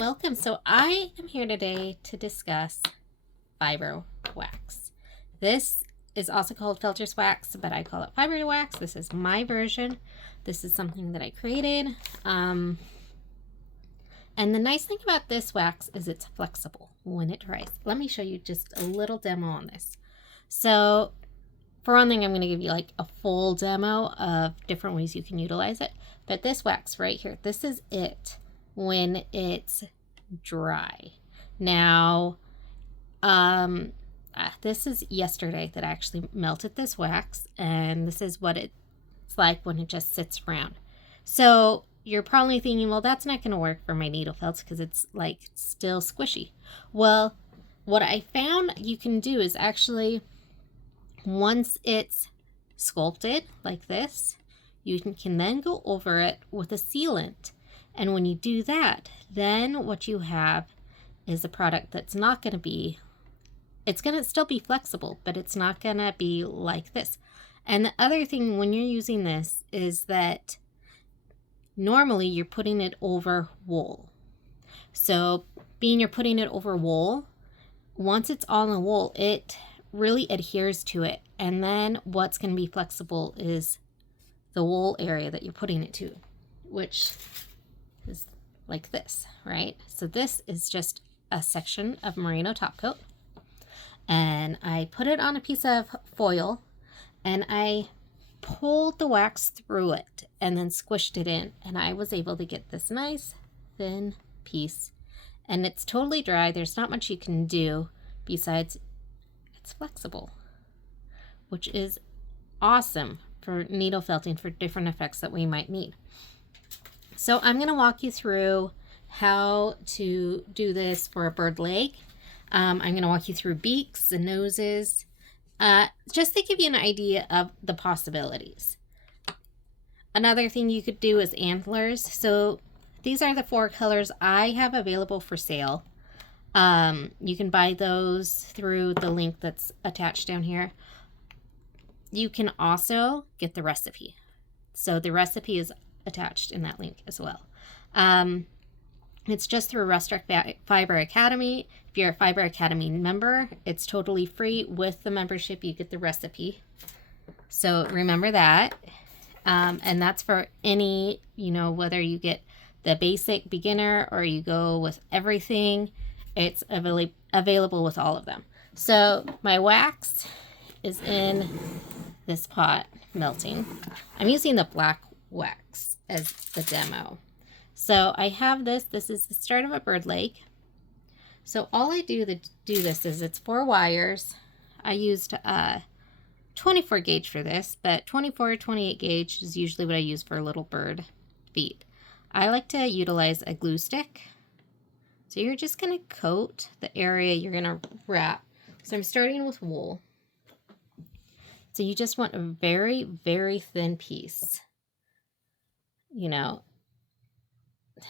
welcome. So I am here today to discuss fiber wax. This is also called filters wax, but I call it fiber wax. This is my version. This is something that I created. And the nice thing about this wax is it's flexible when it dries. Let me show you just a little demo on this. So for one thing, I'm going to give you like a full demo of different ways you can utilize it. But this wax right here, this is it when it's dry. Now, this is yesterday that I actually melted this wax, and this is what it's like when it just sits around. So you're probably thinking, well, that's not going to work for my needle felts because it's like still squishy. Well, what I found you can do is actually, once it's sculpted like this, you can then go over it with a sealant. And when you do that, then what you have is a product that's not going to be, it's going to still be flexible, but it's not going to be like this. And the other thing when you're using this is that normally you're putting it over wool. So being you're putting it over wool, once it's all in wool, it really adheres to it. And then what's going to be flexible is the wool area that you're putting it to, which is like this, right? So this is just a section of merino top coat, and I put it on a piece of foil and I pulled the wax through it and then squished it in, and I was able to get this nice thin piece, and it's totally dry. There's not much you can do besides it's flexible, which is awesome for needle felting for different effects that we might need. So I'm going to walk you through how to do this for a bird leg. I'm going to walk you through beaks and noses, just to give you an idea of the possibilities. Another thing you could do is antlers. So these are the 4 colors I have available for sale. You can buy those through the link that's attached down here. You can also get the recipe. So the recipe is attached in that link as well. It's just through Rustrick Fiber Academy. If you're a Fiber Academy member, it's totally free. With the membership, you get the recipe. So remember that. And that's for any, whether you get the basic beginner or you go with everything, it's available with all of them. So my wax is in this pot melting. I'm using the black wax as the demo. So I have this is the start of a bird leg. So all I do to do this is it's 4 wires. I used 24 gauge for this, but 24 or 28 gauge is usually what I use for little bird feet. I like to utilize a glue stick. So you're just going to coat the area you're going to wrap. So I'm starting with wool. So you just want a very, very thin piece.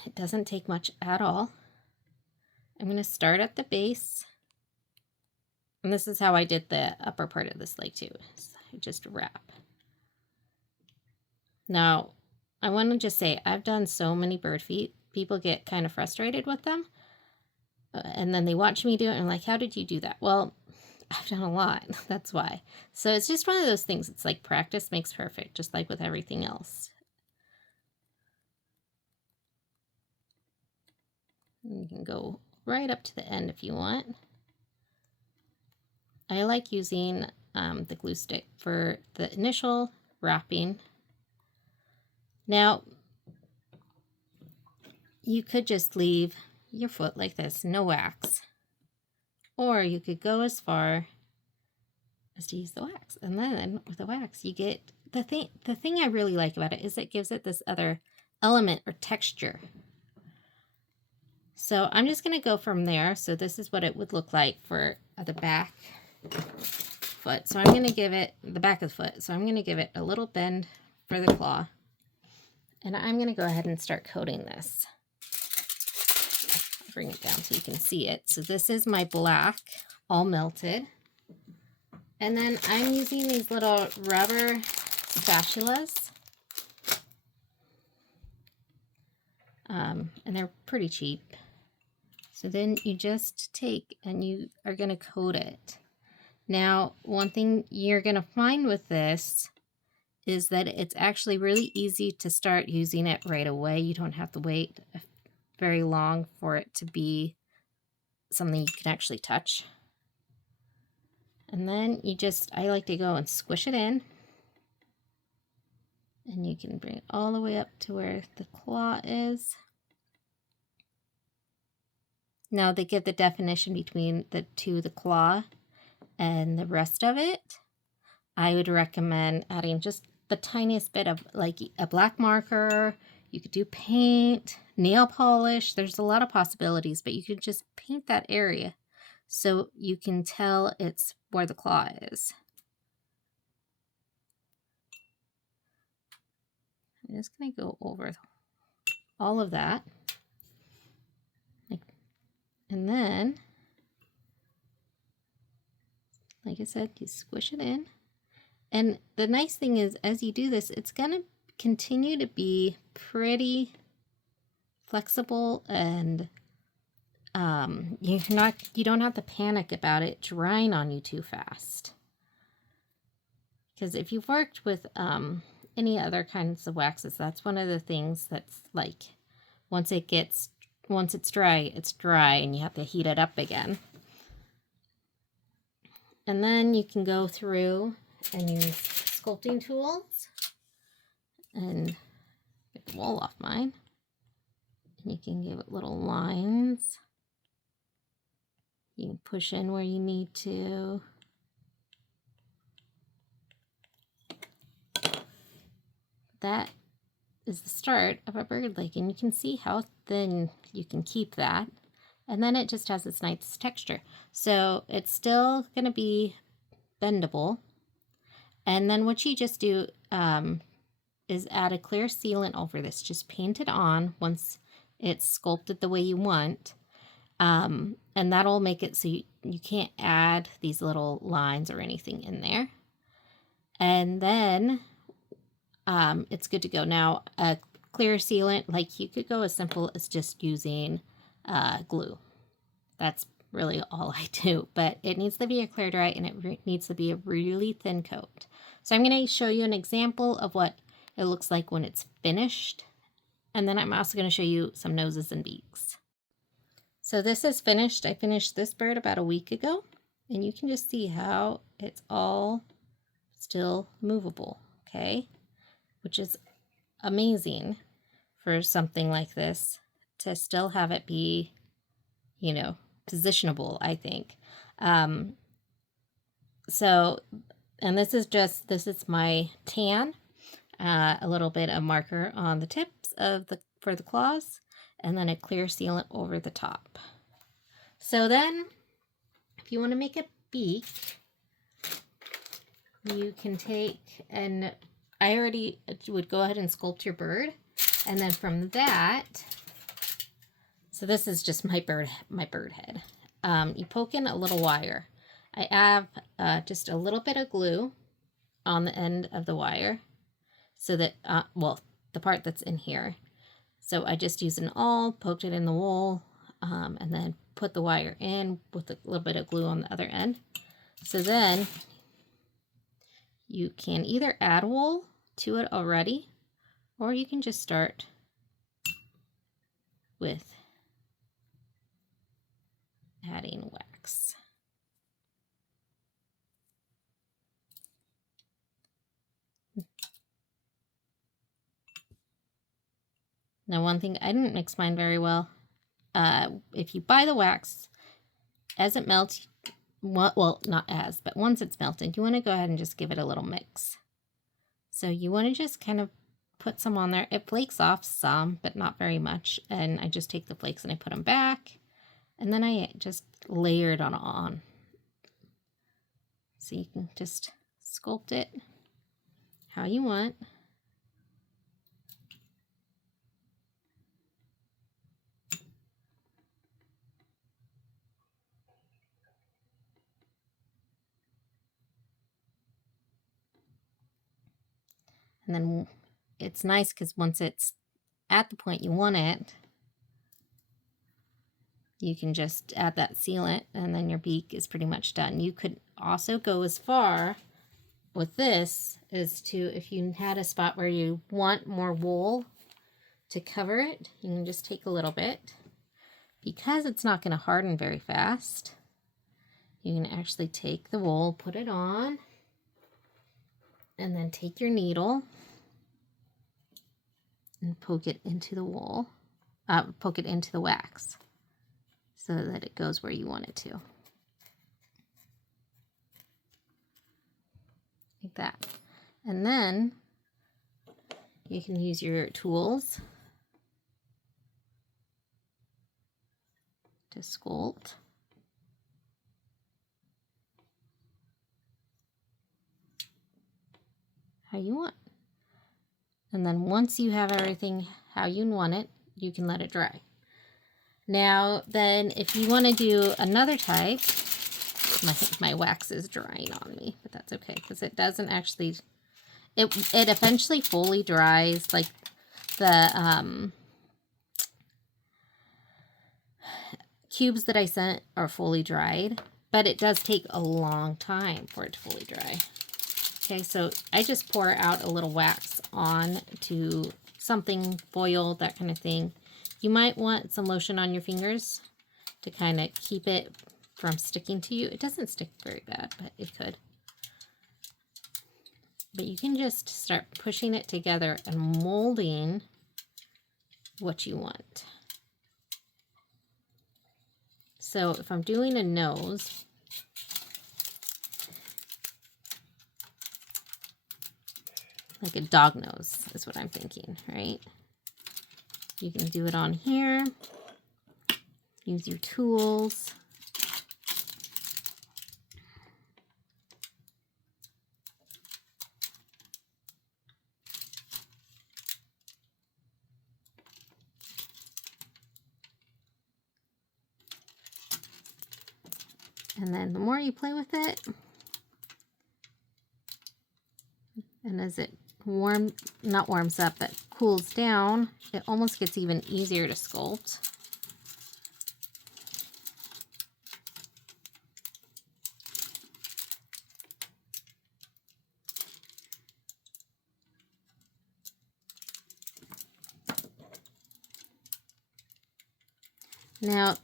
It doesn't take much at all. I'm going to start at the base. And this is how I did the upper part of this leg too. So I just wrap. Now, I want to just say, I've done so many bird feet. People get kind of frustrated with them. And then they watch me do it and like, how did you do that? Well, I've done a lot. That's why. So it's just one of those things. It's like practice makes perfect, just like with everything else. You can go right up to the end if you want. I like using the glue stick for the initial wrapping. Now, you could just leave your foot like this, no wax. Or you could go as far as to use the wax. And then with the wax, you get the thing I really like about it is it gives it this other element or texture. So I'm just going to go from there. So this is what it would look like for the back foot. So I'm going to give it the back of the foot. So I'm going to give it a little bend for the claw. And I'm going to go ahead and start coating this. Bring it down so you can see it. So this is my black, all melted. And then I'm using these little rubber spatulas. And they're pretty cheap. So then you just take and you are going to coat it. Now, one thing you're going to find with this is that it's actually really easy to start using it right away. You don't have to wait very long for it to be something you can actually touch. And then you just, I like to go and squish it in. And you can bring it all the way up to where the claw is. Now they give the definition between the claw and the rest of it. I would recommend adding just the tiniest bit of like a black marker. You could do paint, nail polish. There's a lot of possibilities, but you could just paint that area so you can tell it's where the claw is. I'm just going to go over all of that. And then, like I said, you squish it in. And the nice thing is, as you do this, it's going to continue to be pretty flexible, and you don't have to panic about it drying on you too fast. Because if you've worked with any other kinds of waxes, that's one of the things that's like, once it's dry, and you have to heat it up again. And then you can go through and use sculpting tools and get the wool off mine. And you can give it little lines. You can push in where you need to. That is the start of a bird leg, and you can see how thin you can keep that. And then it just has this nice texture. So it's still going to be bendable. And then what you just do is add a clear sealant over this. Just paint it on once it's sculpted the way you want. And that'll make it so you can't add these little lines or anything in there. And then it's good to go. Now, a clear sealant, like you could go as simple as just using glue. That's really all I do, but it needs to be a clear dry, and it needs to be a really thin coat. So I'm going to show you an example of what it looks like when it's finished, and then I'm also going to show you some noses and beaks. So this is finished. I finished this bird about a week ago, and you can just see how it's all still movable, okay? Which is amazing for something like this, to still have it be, you know, positionable, I think. So, and this is my tan, a little bit of marker on the tips for the claws, and then a clear sealant over the top. So then, if you want to make a beak, you can take, and I already would go ahead and sculpt your bird, and then from that, so this is just my bird head. You poke in a little wire. I have just a little bit of glue on the end of the wire, so that, the part that's in here. So I just used an awl, poked it in the wool, and then put the wire in with a little bit of glue on the other end. So then you can either add wool to it already, or you can just start with adding wax. Now, one thing, I didn't mix mine very well. If you buy the wax, as it melts, well, not as, but once it's melted, you want to go ahead and just give it a little mix. So you want to just kind of put some on there. It flakes off some, but not very much. And I just take the flakes and I put them back. And then I just layer it on. So you can just sculpt it how you want. And then it's nice because once it's at the point you want it, you can just add that sealant and then your beak is pretty much done. You could also go as far with this as to, if you had a spot where you want more wool to cover it, you can just take a little bit. Because it's not going to harden very fast, you can actually take the wool, put it on, and then take your needle and poke it into the wool, poke it into the wax so that it goes where you want it to. Like that. And then you can use your tools to sculpt. How you want. And then once you have everything how you want it, you can let it dry. Now, then if you want to do another type, my wax is drying on me, but that's okay because it doesn't actually, it eventually fully dries. Like the cubes that I sent are fully dried, but it does take a long time for it to fully dry. Okay, so I just pour out a little wax on to something, foil, that kind of thing. You might want some lotion on your fingers to kind of keep it from sticking to you. It doesn't stick very bad, but it could. But you can just start pushing it together and molding what you want. So if I'm doing a nose, like a dog nose is what I'm thinking, right? You can do it on here. Use your tools. And then the more you play with it, and as it not warms up, but cools down, it almost gets even easier to sculpt. Now,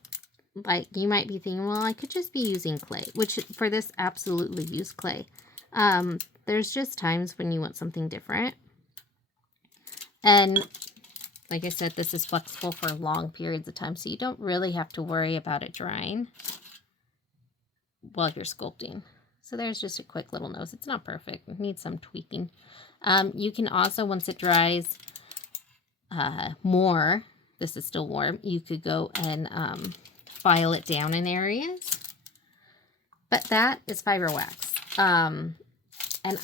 like, you might be thinking, well, I could just be using clay, which for this, absolutely use clay. There's just times when you want something different. And like I said, this is flexible for long periods of time, so you don't really have to worry about it drying while you're sculpting. So there's just a quick little nose. It's not perfect. It needs some tweaking. You can also, once it dries more, this is still warm, you could go and file it down in areas. But that is fiber wax. And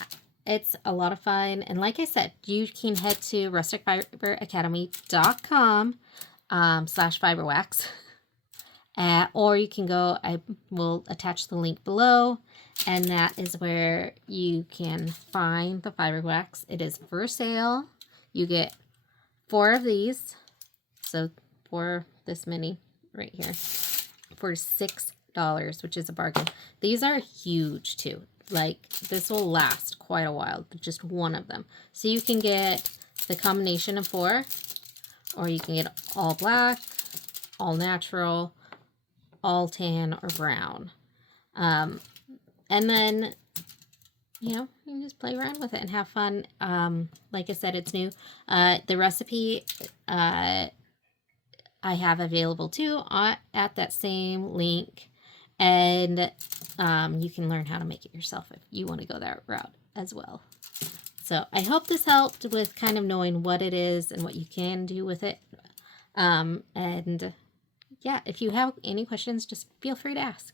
it's a lot of fun. And like I said, you can head to rusticfiberacademy.com /fiberwax. Or you can go, I will attach the link below, and that is where you can find the fiber wax. It is for sale. You get 4 of these, so for this many right here, for $6, which is a bargain. These are huge too. Like, this will last quite a while, just one of them. So you can get the combination of 4, or you can get all black, all natural, all tan, or brown. And then, you know, you can just play around with it and have fun. Like I said, it's new. The recipe I have available too at that same link. And you can learn how to make it yourself if you want to go that route as well. So I hope this helped with kind of knowing what it is and what you can do with it. And yeah, if you have any questions, just feel free to ask.